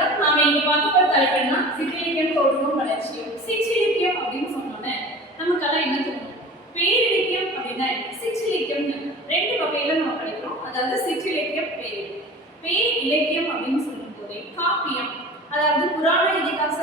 வணக்கம். நாம இங்க பார்க்க போற தலைப்பு என்ன? சிற்றிலக்கியம் தோற்றமும் வளர்ச்சியும். சிற்றிலக்கியம் அப்படின்னு சொன்னோன்னே நமக்கெல்லாம் என்ன தோணும்? பேரிலக்கியம் அப்படின்னா என்ன? சிற்றிலக்கியம் ரெண்டு வகையில நம்ம படிக்கிறோம். அதாவது சிற்றிலக்கியம், பேர் இலக்கியம் அப்படின்னு சொல்லும் போதே காப்பியம், அதாவது புராண இதிகாச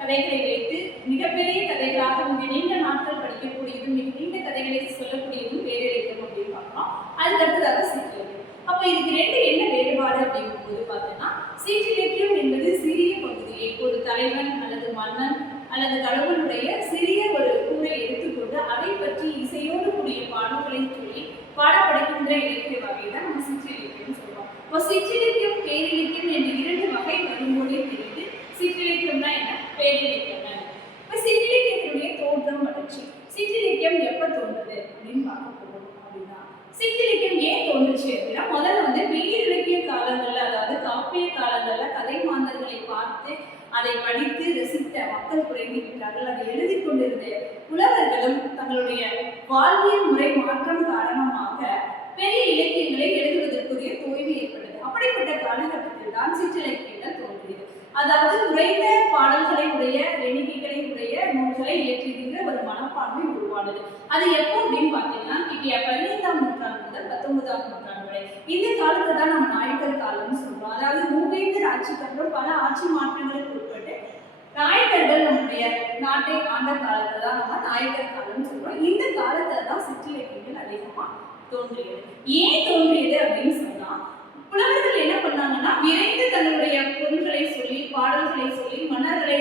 கதைகளை வைத்து மிகப்பெரிய கதைகளாக மிக நீண்ட நாட்கள் படிக்கக்கூடியதும் மிக நீண்ட கதைகளை சொல்லக்கூடியதும் பேரிலக்கியம் அப்படின்னு பார்க்கிறோம். அதுக்கு அடுத்ததாக சிற்றிலக்கியம். அப்ப இதுக்கு ரெண்டு என்ன வேறுபாடு அப்படிங்கும் போது பார்த்தோம்னா, சிற்றிலக்கியம் என்பது சிறிய பகுதியை ஒரு தலைவன் அல்லது மன்னன் அல்லது கடவுளுடைய சிறிய ஒரு கூரை எடுத்துக்கொண்டு அதை பற்றி இசையோடு கூடிய பாடல்களை சொல்லி பாடப்படுகின்ற இலக்கிய வகை தான் நம்ம சிற்றிலக்கியம் சொல்றோம். இப்போ சிற்றிலக்கியம், பேரிலக்கியம் என்ற இரண்டு வகை வரும்போதே தெரியுது சிற்றிலக்கியம்னா என்ன, பேரிலக்கியம்னா என்ன. இப்போ சிற்றிலக்கியத்தினுடைய தோற்றம் வளர்ச்சி. சிற்றிலக்கியம் எப்ப தோன்றுது அப்படின்னு பார்க்க போறோம் அப்படின்னா, சிற்றிலக்கியம் ஏன் தோன்றுச்சு அப்படின்னா, முதல்ல பேரிலக்கிய காலங்கள்ல, அதாவது காப்பிய காலங்கள்ல கதை மாந்தர்களை பார்த்து அதை படித்து ரசித்த மக்கள் குறைந்து விட்டார்கள். அதை எழுதி கொண்டிருந்த புலவர்களும் தங்களுடைய வாழ்வியல் முறை மாற்றம் காரணமாக பெரிய இலக்கியங்களை எழுதுவதற்குரிய தொய்வு ஏற்பட்டது. அப்படிப்பட்ட காலகட்டத்தில் தான் சிற்றிலக்கியங்கள் தோன்றியது. அதாவது குறைந்த பாடல்களை உடைய, எண்ணிக்கைகளை உடைய நூல்களை இயற்றுகின்ற ஒரு மனப்பான்மை உருவானது. அது எப்போ அப்படின்னு பார்த்தீங்கன்னா, கிபி 15ஆம் நூற்றாண்டு முதல் 19ஆம் நூற்றாண்டு வரை இந்த காலத்தை தான் நம்ம நாயக்கர் காலம்னு சொல்றோம். அதாவது மூவேந்தர் ஆட்சிக்கு அப்புறம் பல ஆட்சி மாற்றங்களுக்கு உட்பட்டு நாயக்கர்கள் நம்முடைய நாட்டை ஆண்ட காலத்தை தான் நம்ம நாயக்கர் காலம்னு சொல்றோம். இந்த காலத்துல தான் சிற்றிலக்கியங்கள் அதிகமா தோன்றியது. ஏன் தோன்றியது அப்படின்னு சொன்னா, புலவர்கள் என்ன பண்ணாங்கன்னா, விரைந்து தன்னுடைய பொருள்களை சொல்லி, பாடல்களை சொல்லி மன்னர்களை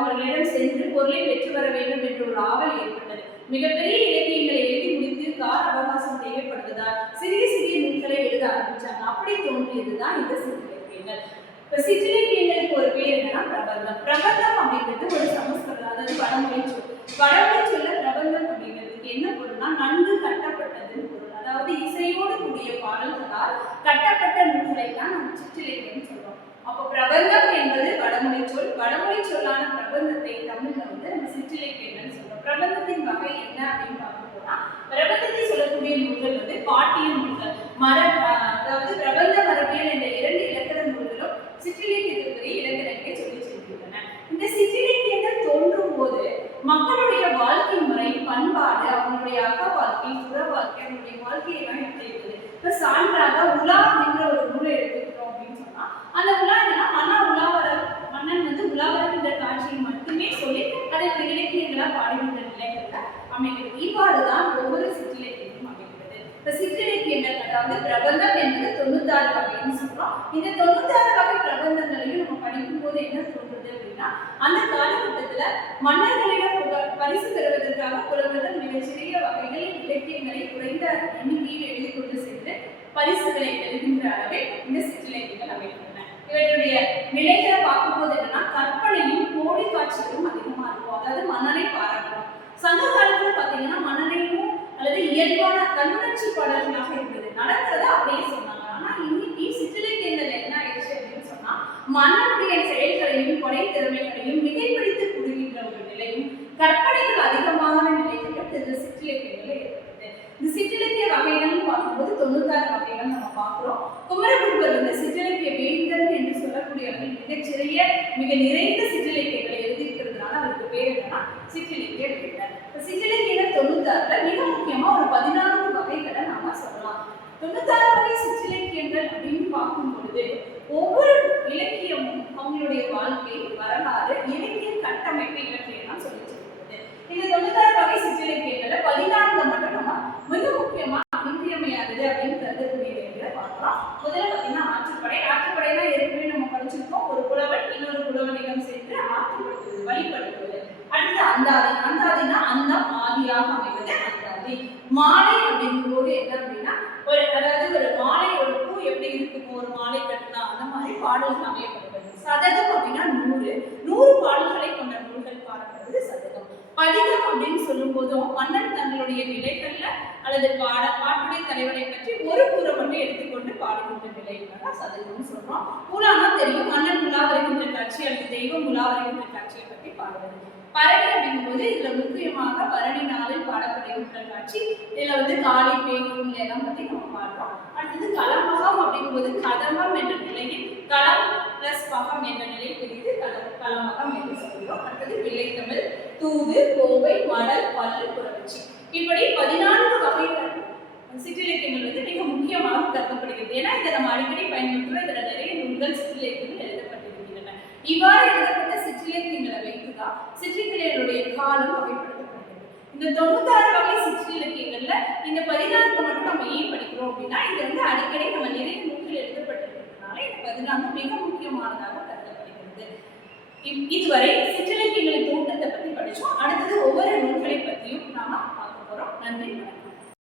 அவர்களிடம் சென்று பொருளை பெற்று வர வேண்டும் என்ற ஒரு ஆவல் ஏற்பட்டது. மிகப்பெரிய இலக்கியங்களை எழுதி முடித்து கால அவகாசம் தேவைப்படுவதால் சிறிய சிறிய நூல்களை எழுத ஆரம்பிச்சாங்க. அப்படி தோன்றியதுதான் இந்த சிற்றிலக்கியங்கள். இப்ப சிற்றிலக்கியங்களுக்கு ஒரு பேர் என்னன்னா பிரபந்தம். பிரபந்தம் அப்படிங்கிறது ஒரு சமஸ்கிருதம், அதாவது வடமொழி சொல். வடமொழி சொல்ல பிரபந்தம் அப்படிங்கிறதுக்கு என்ன பொருள்னா, நன்கு கட்டப்பட்டதுன்னு பொருள். அதாவது இசையோடு கூடிய பாடல்களால் கட்டப்பட்ட நூல்களை தான் நம்ம சிற்றிலக்கியம் சொல்றோம். அப்போ பிரபந்தம் என்பது வடமொழி சொல். வடமொழி சொல்லான பிரபந்தத்தை தமிழ்ல நம்ம சிற்றிலக்கியங்கள் சொல்றோம். பிரபந்தத்தின் வகை என்ன அப்படின்னு பார்க்க போனா, பிரபந்தத்தை சொல்லக்கூடிய நூல்கள் பாட்டிய நூல்கள், அதாவது பிரபந்த மரபியல் என்ற இரண்டு இலக்கண நூல்களும் சிற்றிலக்கியத்திற்குரிய இலக்கணங்களை சொல்லி செல்கின்றன. இந்த சிற்றிலக்கியங்கள் தோன்றும் போது மக்களுடைய வாழ்க்கை முறை, பண்பாடு, அவங்களுடைய அக வாழ்க்கை, புற வாழ்க்கை, அவங்களுடைய வாழ்க்கையெல்லாம் எப்படி இருக்குது. இப்ப சான்றாக உலா அப்படிங்கிற ஒரு நூலை எடுத்துக்கிட்டோம் அப்படின்னு சொன்னா, அந்த உலா என்னன்னா, மன்னன் உலாவரங்கிற காட்சியை மட்டுமே சொல்லி அதை ஒரு இலக்கியங்களா பாடுகின்ற நிலைகள்ல அமைகிறது. இவ்வாறுதான் ஒவ்வொரு சிற்றிலக்கியமும் அமைகிறது. இப்ப சிற்றிலக்கியங்கள், அதாவது பிரபந்தம் என்பது 96 வகைன்னு சொல்றோம். இந்த 96 வகை பிரபந்தங்களையும் நம்ம படிக்கும் போது என்ன சொல்றது அப்படின்னா, அந்த காலகட்டத்துல மன்னர்களிடம் பரிசு பெறுவதற்காக புலவர்கள் மிகச்சிறிய வகைகளில் இலக்கியங்களை குறைந்த எண்ணிக்கையில் எழுதி கொண்டு சென்று பரிசுகளை பெறுகின்ற அளவில் இந்த சிற்றிலக்கியங்கள் அமைகின்றன. இவற்றுடைய நிலைகளை பார்க்கும்போது என்னன்னா, கற்பனையும் கோடி காட்சிகளும் அதிகமா இருக்கும். அதாவது மன்னனை பாராட்டணும். சங்க காலத்துல பாத்தீங்கன்னா மன்னனையும் அல்லது இயல்பான தன்னுணர்ச்சி பாடல்களாக இருந்தது. நடக்கிறத அப்படியே சொன்னாங்க. ஆனா இன்னைக்கு சிற்றிலக்கியங்கள் என்ன ஆயிடுச்சு அப்படின்னு சொன்னா, மன்னனுடைய செயல்களையும் கொடை திறமைகளையும் மிகைப்படுத்தி கூறுகின்ற ஒரு நிலையும், கற்பனைகள் அதிகமான நிலைகளும் இந்த சிற்றிலக்கியங்கள் ஏற்படுது. இந்த சிற்றிலக்கிய வகைகள் பார்க்கும்போது 96 வகைகள் நம்ம பார்க்கிறோம். குமரகுருபர் சிற்றிலக்கிய வேந்தன் என்று சொல்லக்கூடியவர்கள் மிகச்சிறிய மிக நிறைந்த சிற்றிலக்கியங்களை எழுதியிருக்கிறதுனால அவருக்கு பேர் என்னன்னா சிற்றிலக்கிய வேந்தன். சிற்றிலக்கியங்கள் 96 மிக முக்கியமா ஒரு 14 வகைகளை நாம சொல்லலாம். 96 வகை சிற்றிலக்கியங்கள் அப்படின்னு பார்க்கும் பொழுது ஒவ்வொரு இலக்கியமும் அவங்களுடைய வாழ்க்கை, வரலாறு, இலக்கிய கட்டமைப்பு இலக்கியம் சொல்லி சொல்கிறது. இந்த 96 வகை சிற்றிலக்கியங்கள்ல 14 மட்டும் நம்ம மிக முக்கியமா இன்றியமையாதது அப்படின்னு கருதக்கூடியவர்களை பார்க்கலாம். முதல்ல பார்த்தீங்கன்னா ஆற்றுப்படை. ஆற்றுப்படைனா ஏற்கனவே நம்ம படிச்சிருக்கோம். ஒரு புலவன் இன்னொரு புலவனிடம் சென்று ஆற்றுப்படுத்துவது, வழிபடுத்துவது. அடுத்து அந்தாதி. அந்தாதினா அந்தம் ஆதியாக அமைவது அந்தாதி. மாலை அப்படிங்கும் போது என்ன அப்படின்னா, அதாவது ஒரு மாலை, ஒரு பூ எப்படி இருக்குமோ ஒரு மாலை கட்டினா அந்த மாதிரி பாடல்கள் அமையப்படுவது. சதகம் அப்படின்னா 100 பாடல்களை கொண்ட நூல்கள் பாடப்படுவது சதகம். பதிகம் அப்படின்னு சொல்லும் போதும் மன்னன் தங்களுடைய நிலைகள்ல அல்லது பாட்டுடைய தலைவரை பற்றி ஒரு கூரை மட்டும் எடுத்துக்கொண்டு பாடுகின்ற நிலையில்தான் சதகம்னு சொல்றோம். உலானா தெரியும், மன்னன் உலா வருகின்ற காட்சி அல்லது தெய்வம் உலா வருகின்ற காட்சியை பற்றி பாடுவது. பரணி அப்படிங்கும் போது இதுல முக்கியமாக பரணி நாளில் பாடப்படுகின்ற காட்சி. இதுல காளி, பேய் எல்லாம் பத்தி நம்ம பாடுறோம். அடுத்தது களமகம் அப்படிங்கும் போது கதமம் என்ற நிலையில் களம் பிளஸ் சாகம் என்ற நிலை பிரித்து களமகம் என்று சொல்கிறோம். அடுத்தது பிள்ளைத்தமிழ், தூது, கோவை, மடல், பல்லு, புறவச்சி. இப்படி 14 வகைகள் சிற்றிலக்கியங்கள் வந்து மிக முக்கியமாக கருதப்படுகிறது. ஏன்னா இதை நம்ம அடிக்கடி பயன்படுத்துகிறோம். இதில் நிறைய நூல்கள் சிற்றிலக்கியங்கள் எழுதப்பட்டிருக்கின்றன. இவ்வாறு எழுதப்பட்ட சிற்றிலக்கியங்களை வைத்துதான் சிற்றிலக்கியங்களுடைய காலம் வகைப்படுத்தப்படுகிறது. இந்த 96 வகை சிற்றிலக்கியங்கள்ல இந்த 14 மட்டும் நம்ம ஏன் படிக்கிறோம் அப்படின்னா, இது வந்து அடிக்கடி நம்ம நிறைய நூல்கள் எழுதப்பட்டிருக்கிறதுனால இந்த 14 மிக முக்கியமானதாக கருதப்படுகிறது. இதுவரை சிற்றிலக்கியங்களின் தோற்றத்தை பற்றி படிச்சோம். அடுத்தது ஒவ்வொரு நூல்களை பற்றியும் நாம பார்க்க போறோம். நன்றி.